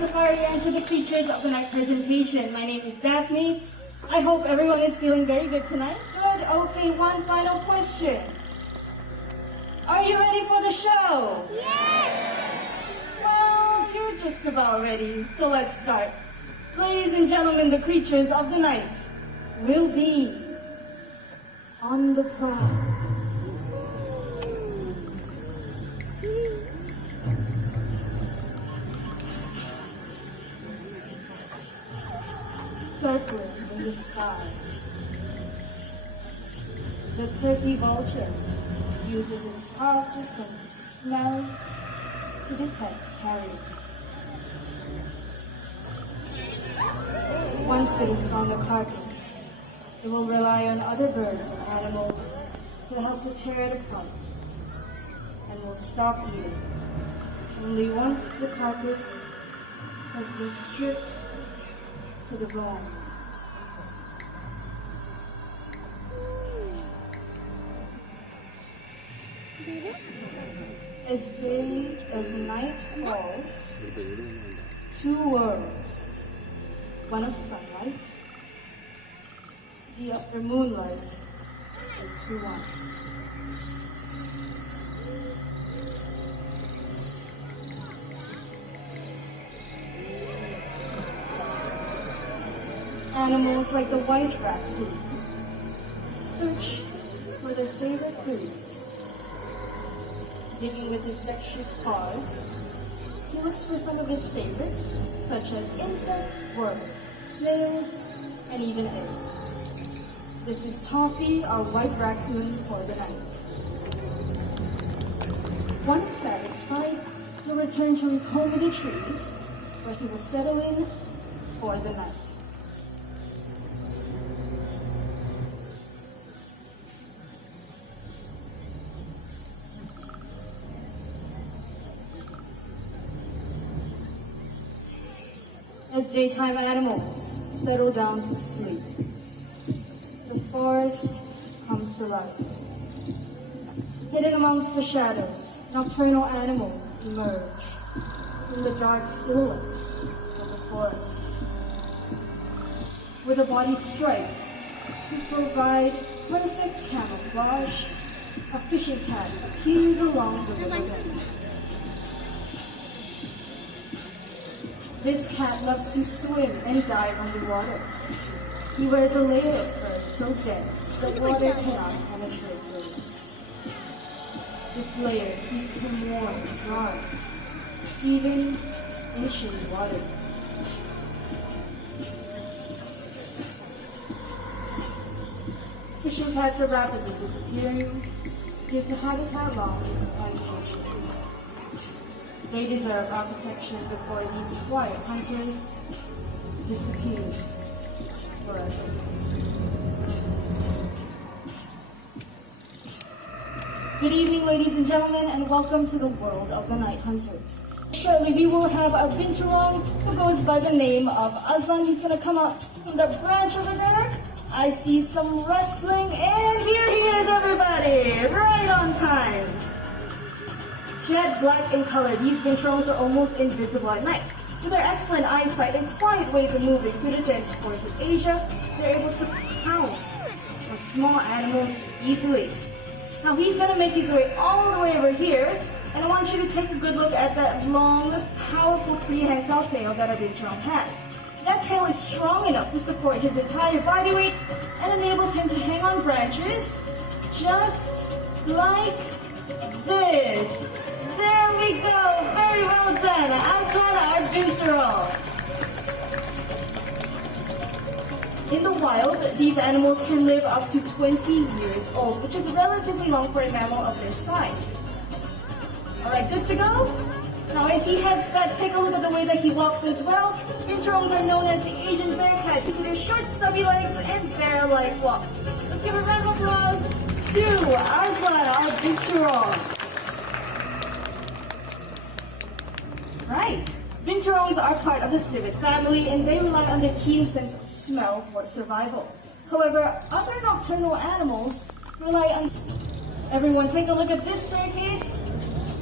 Safari and to the Creatures of the Night presentation. My name is Daphne. I hope everyone is feeling very good tonight. Good. Okay, one final question. Are you ready for the show? Yes! Well, you're just about ready, so let's start. Ladies and gentlemen, the creatures of the night will be on the prowl. Circling in the sky. The turkey vulture uses its powerful sense of smell to detect carrion. Once it has found a carcass, it will rely on other birds and animals to help to tear it apart and will stop eating only once the carcass has been stripped to the bone. As day as night falls, two worlds, one of sunlight, the upper moonlight, into one. Animals like the white raccoon search for their favorite foods. Digging with his dexterous paws, he looks for some of his favorites, such as insects, worms, snails, and even eggs. This is Toffee, our white raccoon for the night. Once satisfied, he'll return to his home in the trees, where he will settle in for the night. As daytime animals settle down to sleep, the forest comes to life. Hidden amongst the shadows, nocturnal animals emerge from the dark silhouettes of the forest. With a body striped to provide perfect camouflage, a fishing cat appears along the riverbed. This cat loves to swim and dive underwater. He wears a layer of fur so dense that water cannot penetrate it. This layer keeps him warm and dry, even in chilly waters. two cats are rapidly disappearing due to habitat loss and poaching. They deserve our protection before these quiet hunters disappear forever. Good evening, ladies and gentlemen, and welcome to the world of the night hunters. Shortly, we will have our Jurong who goes by the name of Aslan. He's going to come up from the branch over there. I see some rustling, and here he is, everybody! Right on time! Jet black in color, these Jurons are almost invisible at night. With their excellent eyesight and quiet ways of moving through the dense forests of Asia, they're able to pounce on small animals easily. Now he's going to make his way all the way over here, and I want you to take a good look at that long, powerful prehensile tail that a Juron has. That tail is strong enough to support his entire body weight and enables him to hang on branches just like this. There we go. Very well done. Aslan, our Juron. In the wild, these animals can live up to 20 years old, which is relatively long for a mammal of their size. Alright, good to go? Now as he heads back, take a look at the way that he walks as well. Jurons are known as the Asian bear cat due to their short, stubby legs and bear-like walk. Let's give a round of applause to Aslan, our Jurong. Right. Jurons are part of the civet family and they rely on their keen sense of smell for survival. However, other nocturnal animals rely on... Everyone take a look at this staircase.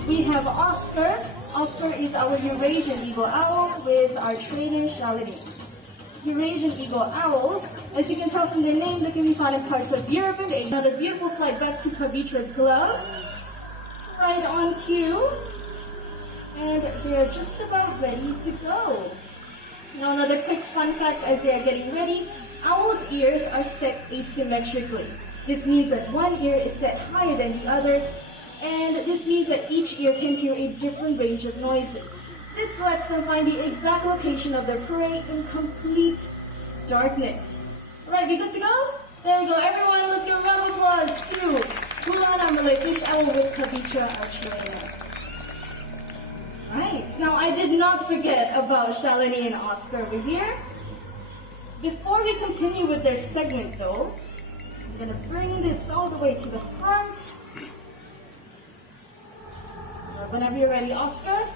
We have Oscar. Oscar is our Eurasian eagle owl with our trainer Shalini. Eurasian eagle owls, as you can tell from their name, they can be found in parts of Europe and Asia. Another beautiful flight back to Pavitra's glove. Right on cue. And they're just about ready to go. Now another quick fun fact as they are getting ready, owls' ears are set asymmetrically. This means that one ear is set higher than the other, and this means that each ear can hear a different range of noises. This lets them find the exact location of their prey in complete darkness. Alright, we good to go? There we go. Everyone, let's give a round of applause to Mulan, our Malay fish owl with Kavitra, our trainer. Right, now I did not forget about Shalini and Oscar over here. Before we continue with their segment though, I'm going to bring this all the way to the front. Whenever you're ready, Oscar.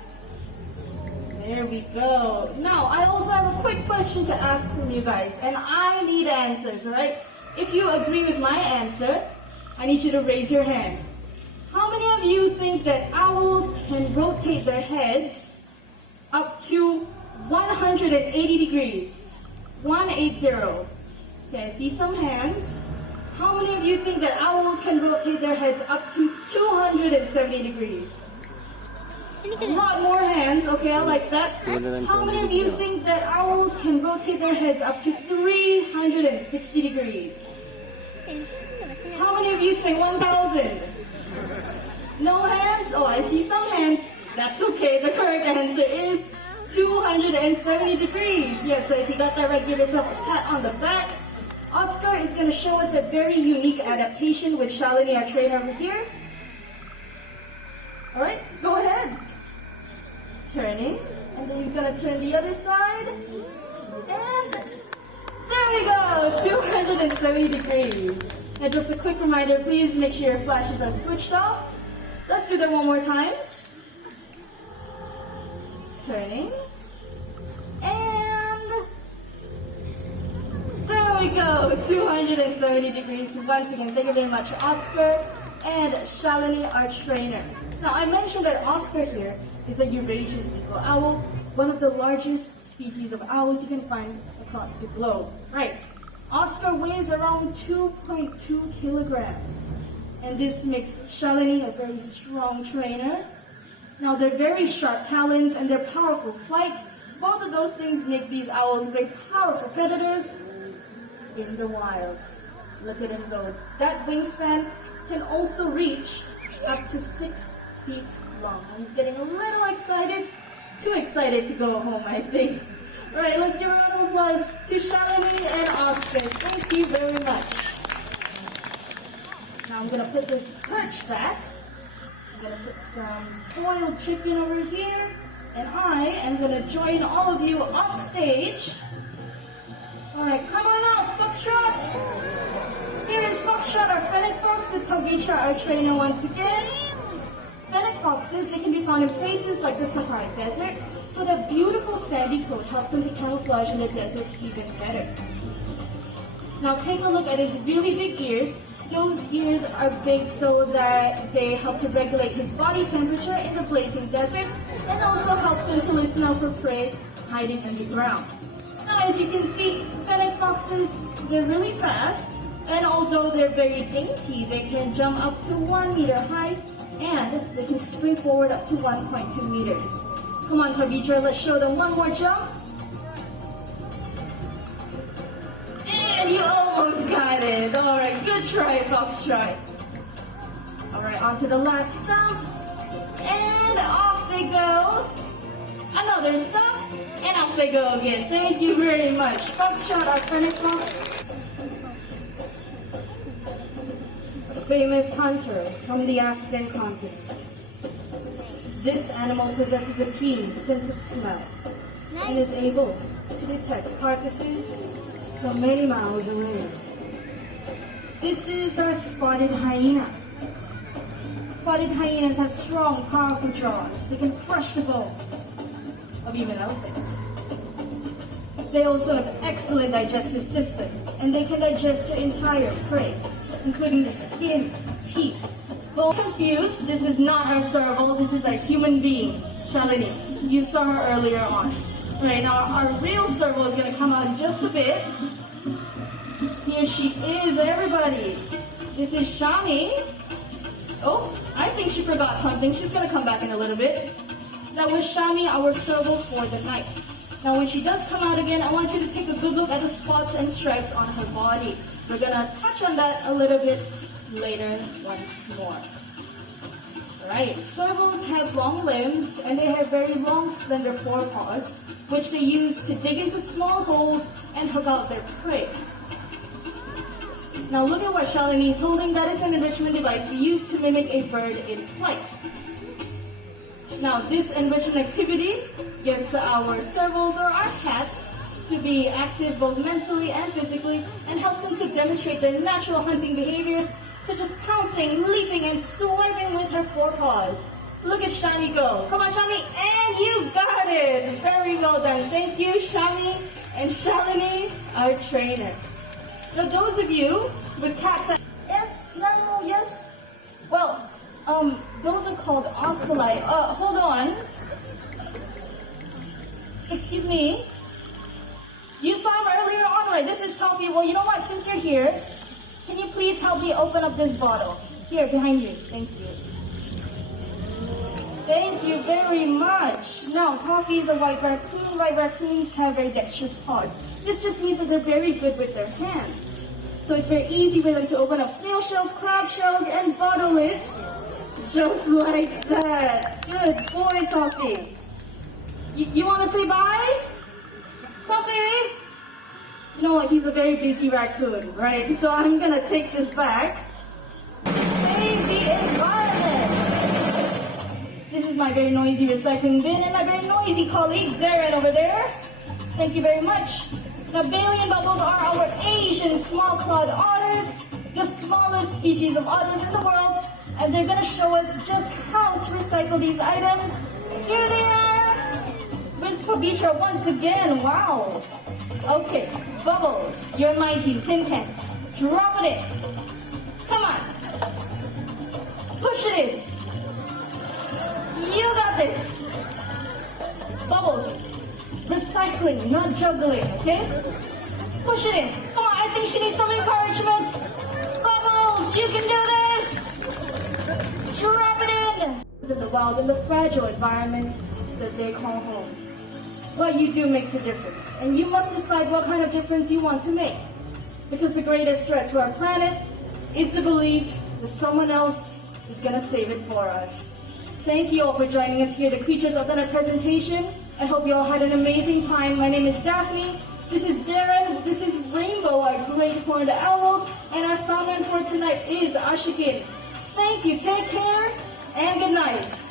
There we go. Now, I also have a quick question to ask from you guys, and I need answers, alright? If you agree with my answer, I need you to raise your hand. How many of you think that owls can rotate their heads up to 180 degrees? 180. Okay, I see some hands. How many of you think that owls can rotate their heads up to 270 degrees? A lot more hands, okay, I like that. How many of you think that owls can rotate their heads up to 360 degrees? How many of you say 1,000? No hands? Oh, I see some hands. That's okay, the correct answer is 270 degrees. Yes, so if you got that right, give yourself a pat on the back. Oscar is going to show us a very unique adaptation with Shalini, our trainer over here. Alright, go ahead. Turning, and then you're going to turn the other side. And there we go, 270 degrees. Now just a quick reminder, please make sure your flashes are switched off. Let's do that one more time. Turning. And there we go, 270 degrees. Once again, thank you very much, Oscar and Shalini, our trainer. Now, I mentioned that Oscar here is a Eurasian eagle owl, one of the largest species of owls you can find across the globe. Right. Oscar weighs around 2.2 kilograms. And this makes Shalini a very strong trainer. Now, they're very sharp talons and their powerful flight. Both of those things make these owls very powerful predators in the wild. Look at him go. That wingspan can also reach up to 6 feet long. He's getting a little excited. Too excited to go home, I think. All right, let's give a round of applause to Shalini and Oscar. Thank you very much. Now I'm gonna put this perch back. I'm gonna put some boiled chicken over here. And I am gonna join all of you off stage. All right, come on up, Foxtrot. Here is Foxtrot, our fennec fox, with Pavitra, our trainer, once again. Fennec foxes, they can be found in places like the Sahara Desert, so the beautiful sandy coat helps them to camouflage in the desert even better. Now take a look at his really big ears. Those ears are big so that they help to regulate his body temperature in the blazing desert, and also helps him to listen out for prey hiding underground. Now, as you can see, fennec foxes, they're really fast, and although they're very dainty, they can jump up to 1 meter high, and they can spring forward up to 1.2 meters. Come on, Pavitra, let's show them one more jump. And you almost got it. All right, good try, Foxtrot. All right, on to the last stump, and off they go. Another stump, and off they go again. Thank you very much. Foxtrot, our fennec fox. A famous hunter from the African continent. This animal possesses a keen sense of smell and is able to detect carcasses from many miles away. This is our spotted hyena. Spotted hyenas have strong, powerful jaws. They can crush the bones of even elephants. They also have excellent digestive systems, and they can digest their entire prey, including their skin, teeth. Don't be confused, this is not our serval, this is our human being, Shalini. You saw her earlier on. Right, now our real serval is going to come out in just a bit. Here she is, everybody. This is Shami. Oh, I think she forgot something. She's going to come back in a little bit. That was Shami, our serval for the night. Now when she does come out again, I want you to take a good look at the spots and stripes on her body. We're going to touch on that a little bit later once more. Right, servals have long limbs and they have very long, slender forepaws, which they use to dig into small holes and hook out their prey. Now look at what Shalini is holding. That is an enrichment device we use to mimic a bird in flight. Now this enrichment activity gets our servals or our cats to be active both mentally and physically, and helps them to demonstrate their natural hunting behaviors, such as pouncing, leaping, and swiping with her forepaws. Look at Shami go. Come on, Shami, and you got it. Very well done. Thank you, Shami and Shalini, our trainer. Now, those of you with cats, yes, no, yes. Well, those are called ocelli. Hold on. Excuse me. You saw him earlier on, right? This is Toffee. Well, you know what? Since you're here, can you please help me open up this bottle? Here, behind you. Thank you. Thank you very much. Now, Toffee is a white raccoon. White raccoons have very dexterous paws. This just means that they're very good with their hands. So it's very easy for them to open up snail shells, crab shells, and bottle lids. Just like that. Good boy, Toffee. You want to say bye? Toffee? You know what? He's a very busy raccoon, right? So I'm going to take this back. Save the environment. This is my very noisy recycling bin and my very noisy colleague, Darren, over there. Thank you very much. Now, baleen bubbles are our Asian small-clawed otters, the smallest species of otters in the world, and they're going to show us just how to recycle these items. Here they are, with Pavitra once again. Wow. Okay, Bubbles, you're my team. Tin cans. Drop it in. Come on. Push it in. You got this. Bubbles, recycling, not juggling, okay? Push it in. Come on, I think she needs some encouragement. Bubbles, you can do this. Drop it in. In the wild, in the fragile environments that they call home. What you do makes a difference, and you must decide what kind of difference you want to make. Because the greatest threat to our planet is the belief that someone else is going to save it for us. Thank you all for joining us here, the Creatures of the Night presentation. I hope you all had an amazing time. My name is Daphne. This is Darren. This is Rainbow, our great horned owl, and our songman for tonight is Ashikin. Thank you, take care, and good night.